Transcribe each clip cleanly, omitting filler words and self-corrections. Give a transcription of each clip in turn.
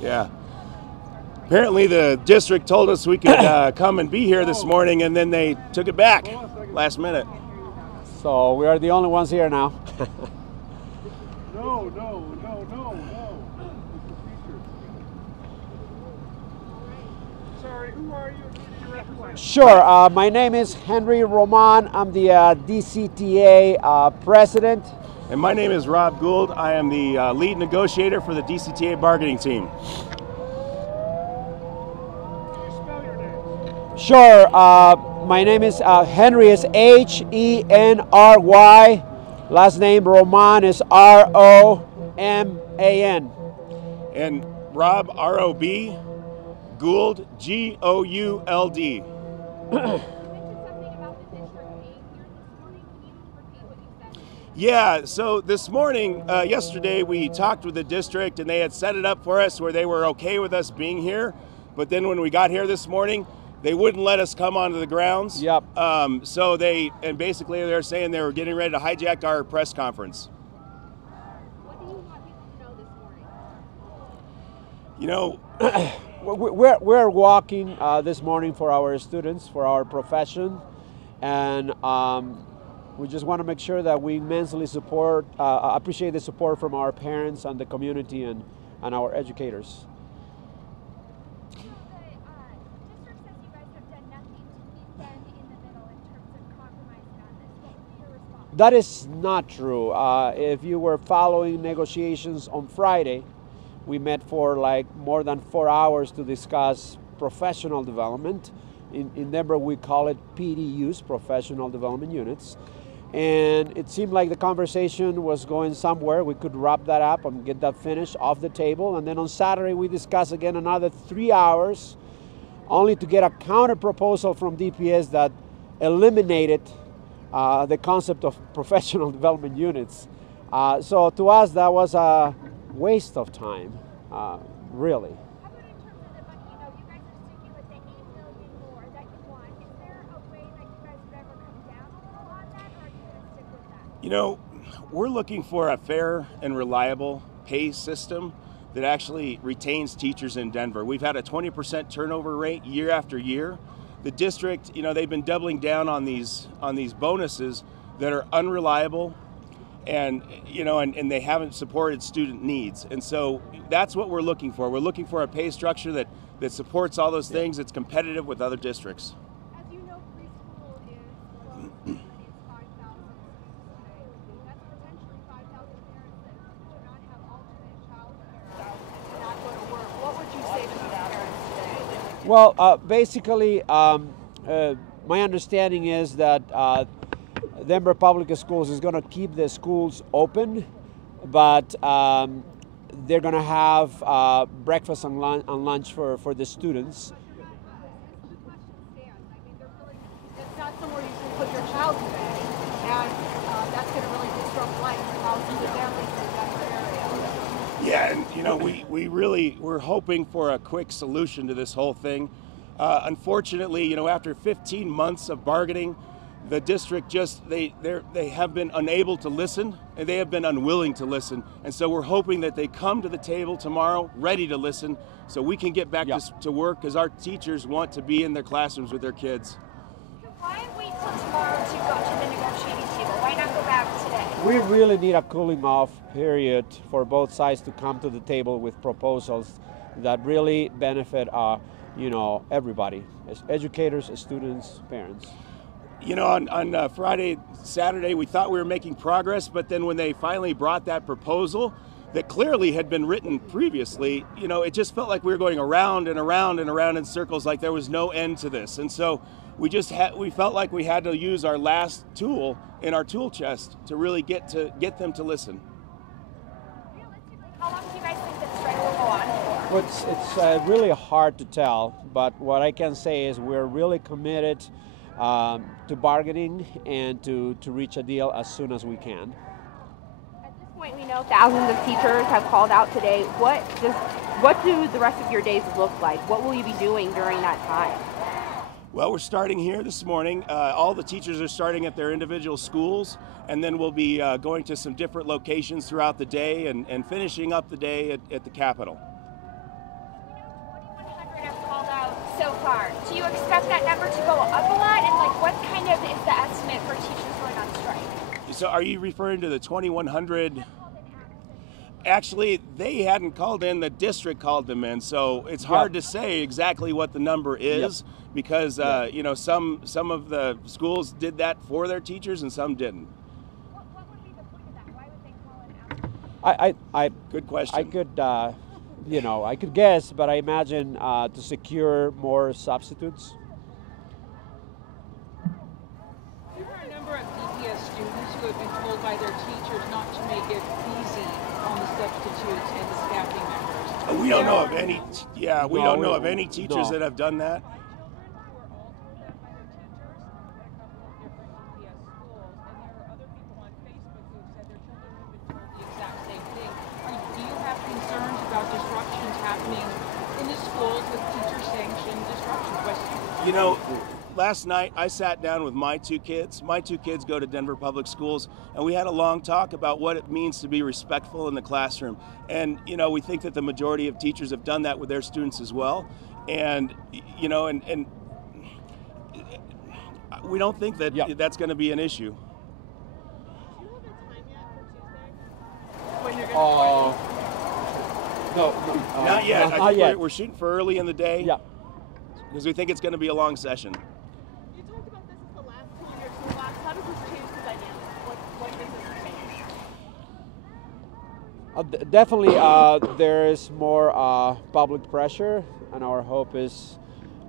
Yeah. Apparently the district told us we could come and be here this morning, and then they took it back last minute. So we are the only ones here now. No. Sorry, who are you? Who do you represent? Sure, my name is Henry Roman. I'm the DCTA president. And my name is Rob Gould. I am the lead negotiator for the DCTA bargaining team. Sure, my name is Henry is Henry. Last name Roman is Roman. And Rob, R-O-B, Gould, G-O-U-L-D. Yeah, so this morning, yesterday, we talked with the district and they had set it up for us where they were okay with us being here. But then when we got here this morning, they wouldn't let us come onto the grounds. Yep. So basically they're saying they were getting ready to hijack our press conference. What do you want people to know this morning? You know, we're walking this morning for our students, for our profession, and we just want to make sure that we immensely appreciate the support from our parents and the community and our educators. That is not true. If you were following negotiations on Friday, we met for like more than 4 hours to discuss professional development. In Denver, we call it PDUs, Professional Development Units. And it seemed like the conversation was going somewhere. We could wrap that up and get that finished off the table. And then on Saturday, we discussed again another 3 hours, only to get a counter proposal from DPS that eliminated the concept of professional development units. So to us, that was a waste of time, really. How about in terms of the money? You know, you guys are sticking with the $8 million more that you want. Is there a way that you guys would ever come down a little on that, or are you going to stick with that? You know, we're looking for a fair and reliable pay system that actually retains teachers in Denver. We've had a 20% turnover rate year after year. The district, you know, they've been doubling down on these bonuses that are unreliable, and you know, and they haven't supported student needs. And so that's what we're looking for. We're looking for a pay structure that supports all those things. That's competitive with other districts. As you know, preschool is closed and it's 5,000 students today. That's potentially 5,000 parents that do not have alternate childcare and do not go to work. What would you say to these parents today? Well, basically, my understanding is that Denver Public Schools is going to keep the schools open, but they're going to have breakfast and lunch for the students. The question stands. I mean, it's not somewhere you can put your child today, and that's going to really disrupt life for thousands of families in the Denver area. Yeah, and you know, we're hoping for a quick solution to this whole thing. Unfortunately, you know, after 15 months of bargaining, the district they have been unable to listen, and they have been unwilling to listen. And so we're hoping that they come to the table tomorrow ready to listen, so we can get back to work, because our teachers want to be in their classrooms with their kids. Why wait till tomorrow to go to the negotiating table? Why not go back today? We really need a cooling off period for both sides to come to the table with proposals that really benefit you know, everybody, as educators, as students, parents. You know, on Friday, Saturday, we thought we were making progress, but then when they finally brought that proposal that clearly had been written previously, you know, it just felt like we were going around and around and around in circles, like there was no end to this. And so we felt like we had to use our last tool in our tool chest to really get them to listen. Realistically, how long do you guys think that strike will go on for? Well, it's really hard to tell, but what I can say is we're really committed to bargaining and to reach a deal as soon as we can. At this point, we know thousands of teachers have called out today. What do the rest of your days look like? What will you be doing during that time? Well, we're starting here this morning. All the teachers are starting at their individual schools, and then we'll be going to some different locations throughout the day and finishing up the day at the Capitol. so far. Do you expect that number to go up a lot? And like, what kind of is the estimate for teachers going on strike? So are you referring to the 2,100? Actually, they hadn't called in, the district called them in, so it's hard to say exactly what the number is because you know, some of the schools did that for their teachers and some didn't. What would be the point of that? Why would they call in out? Good question. I could, you know, I could guess, but I imagine to secure more substitutes. There are a number of DPS students who have been told by their teachers not to make it easy on the substitutes and the staffing members. We don't know of any. Yeah, we don't know of any teachers no. that have done that. My children were all told that by their teachers at a couple of different DPS schools, and there are other people on Facebook who have said their children have been told the exact same thing. Do you have concerns about disruptions happening in the schools with teacher-sanctioned disruptions by students? You know, last night I sat down with my two kids. My two kids go to Denver Public Schools, and we had a long talk about what it means to be respectful in the classroom. And, you know, we think that the majority of teachers have done that with their students as well. And, you know, and we don't think that that's going to be an issue. Do you have a time yet for Tuesday? When you're No, Not yet. I Not think yet. We're shooting for early in the day. Yeah. Because we think it's going to be a long session. You talked about this as the last school year to relax. How does this change the dynamic? What does this change? Definitely, there is more public pressure, and our hope is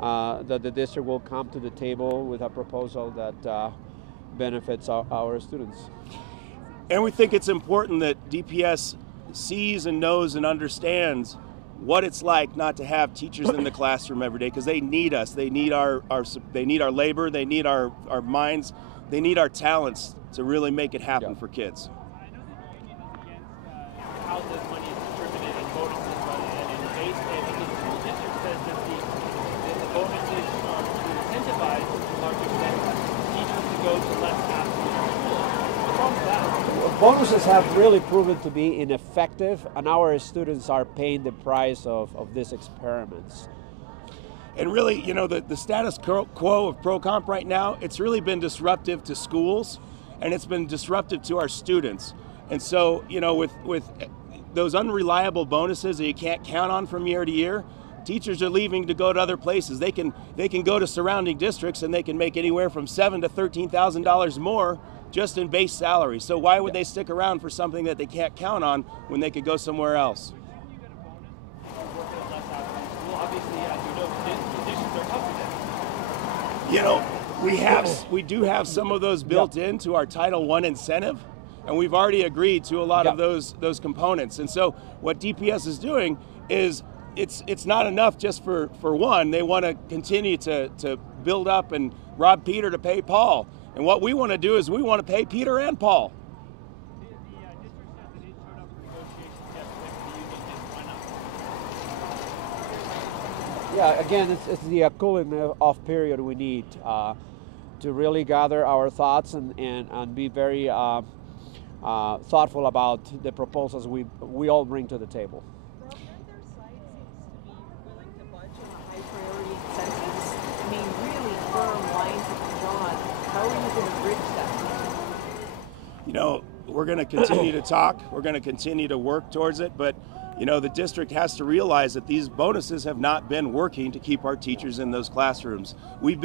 that the district will come to the table with a proposal that benefits our students. And we think it's important that DPS sees and knows and understands what it's like not to have teachers in the classroom every day, because they need us. They need our labor. They need our minds. They need our talents to really make it happen for kids. I know the union is against how the money is distributed in bonuses rather than in base pay, but the school district says that the bonuses are to incentivize to a large extent teachers to go to less after-school schools. What's wrong with that? Bonuses have really proven to be ineffective, and our students are paying the price of these experiments. And really, you know, the status quo of pro-comp right now, it's really been disruptive to schools, and it's been disruptive to our students. And so, you know, with those unreliable bonuses that you can't count on from year to year, teachers are leaving to go to other places. They can go to surrounding districts, and they can make anywhere from $7,000 to $13,000 more just in base salary. So why would they stick around for something that they can't count on when they could go somewhere else? Shouldn't you get a bonus for working less after school? Obviously, as you know, conditions are tough for them. You know, we do have some of those built into our Title I incentive, and we've already agreed to a lot of those components. And so what DPS is doing is it's not enough just for one. They want to continue to build up and rob Peter to pay Paul. And what we want to do is we want to pay Peter and Paul. The district says that it showed up for negotiations yesterday with the union. Just why not? Yeah, again, it's the cooling off period we need to really gather our thoughts and be very thoughtful about the proposals we all bring to the table. Neither side seems to be willing to budge on a high priority incentives. I mean, really firm lines have been drawn. How are you going to bridge that? You know, we're going to continue to talk. We're going to continue to work towards it. But, you know, the district has to realize that these bonuses have not been working to keep our teachers in those classrooms. We've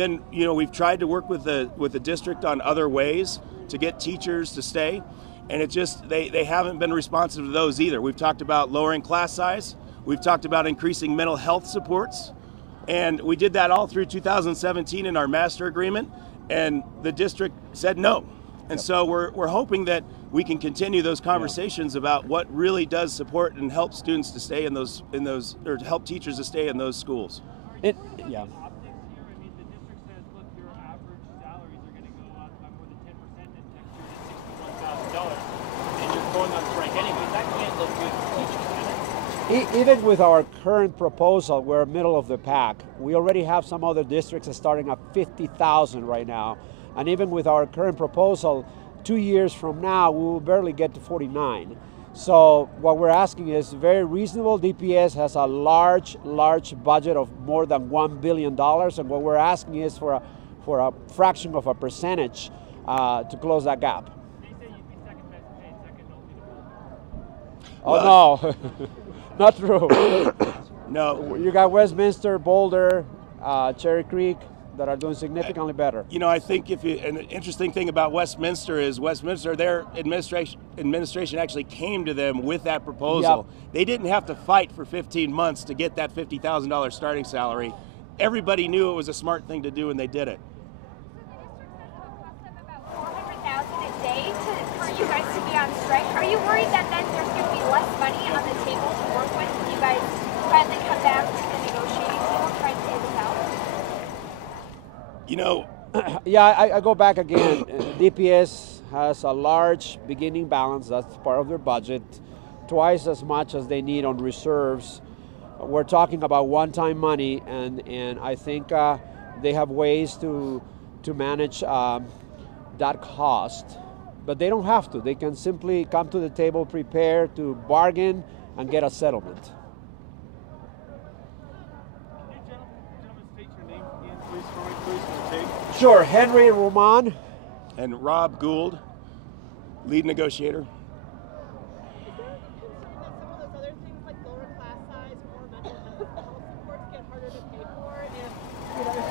tried to work with the district on other ways to get teachers to stay. And it just, they haven't been responsive to those either. We've talked about lowering class size. We've talked about increasing mental health supports. And we did that all through 2017 in our master agreement. And the district said no. And so we're hoping that we can continue those conversations about what really does support and help students to stay in those, or to help teachers to stay in those schools. Yeah. Optics here, I mean, the district says, look, your average salaries are going to go up by more than 10% next year to $61,000, and you're going on strike anyway. That can't look good for teachers, can it? Even with our current proposal, we're middle of the pack. We already have some other districts starting at 50,000 right now. And even with our current proposal, 2 years from now, we will barely get to 49. So what we're asking is very reasonable. DPS has a large budget of more than $1 billion, and what we're asking is for a fraction of a percentage to close that gap. They say you'd be second best paid, second only to Gould. Oh no, not true. No. You got Westminster, Boulder, Cherry Creek that are doing significantly better. You know, I think an interesting thing about Westminster is their administration actually came to them with that proposal. Yep. They didn't have to fight for 15 months to get that $50,000 starting salary. Everybody knew it was a smart thing to do, and they did it. So the district says it would cost them about $400,000 a day for you guys to be on strike. Are you worried that then there's going to be less money on the table to work with when you guys finally come back to the negotiating table trying to figure this out? You know, Yeah, I go back again. DPS has a large beginning balance. That's part of their budget, twice as much as they need on reserves. We're talking about one-time money, and I think they have ways to manage that cost. But they don't have to. They can simply come to the table prepared to bargain and get a settlement. Can you gentlemen state your names again, please, for my police and tape? Sure, Henry Roman. and Rob Gould, lead negotiator. Is there a concern that some of those other things like lower class size or mental health supports get harder to pay for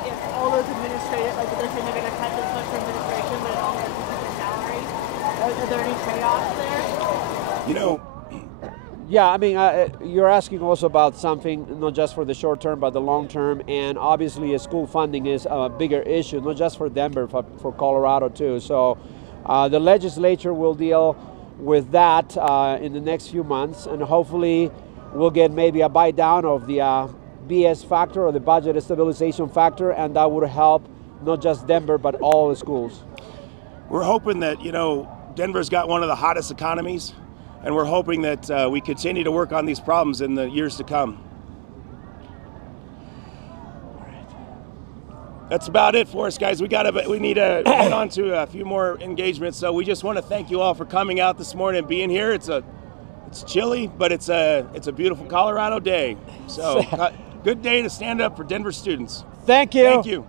if all those administrative, like they're saying they're going to cut this much for administration, but it all goes into the salary? Are there any trade-offs there? You know, Yeah, I mean, you're asking also about something not just for the short term, but the long term, and obviously school funding is a bigger issue, not just for Denver, but for Colorado too. So the legislature will deal with that in the next few months, and hopefully we'll get maybe a bite down of the BS factor or the budget stabilization factor, and that would help not just Denver, but all the schools. we're hoping that, you know, Denver's got one of the hottest economies, and we're hoping that we continue to work on these problems in the years to come. That's about it for us, guys. We need to get on to a few more engagements. So we just want to thank you all for coming out this morning and being here. It's chilly, but it's a beautiful Colorado day. So good day to stand up for Denver students. Thank you. Thank you.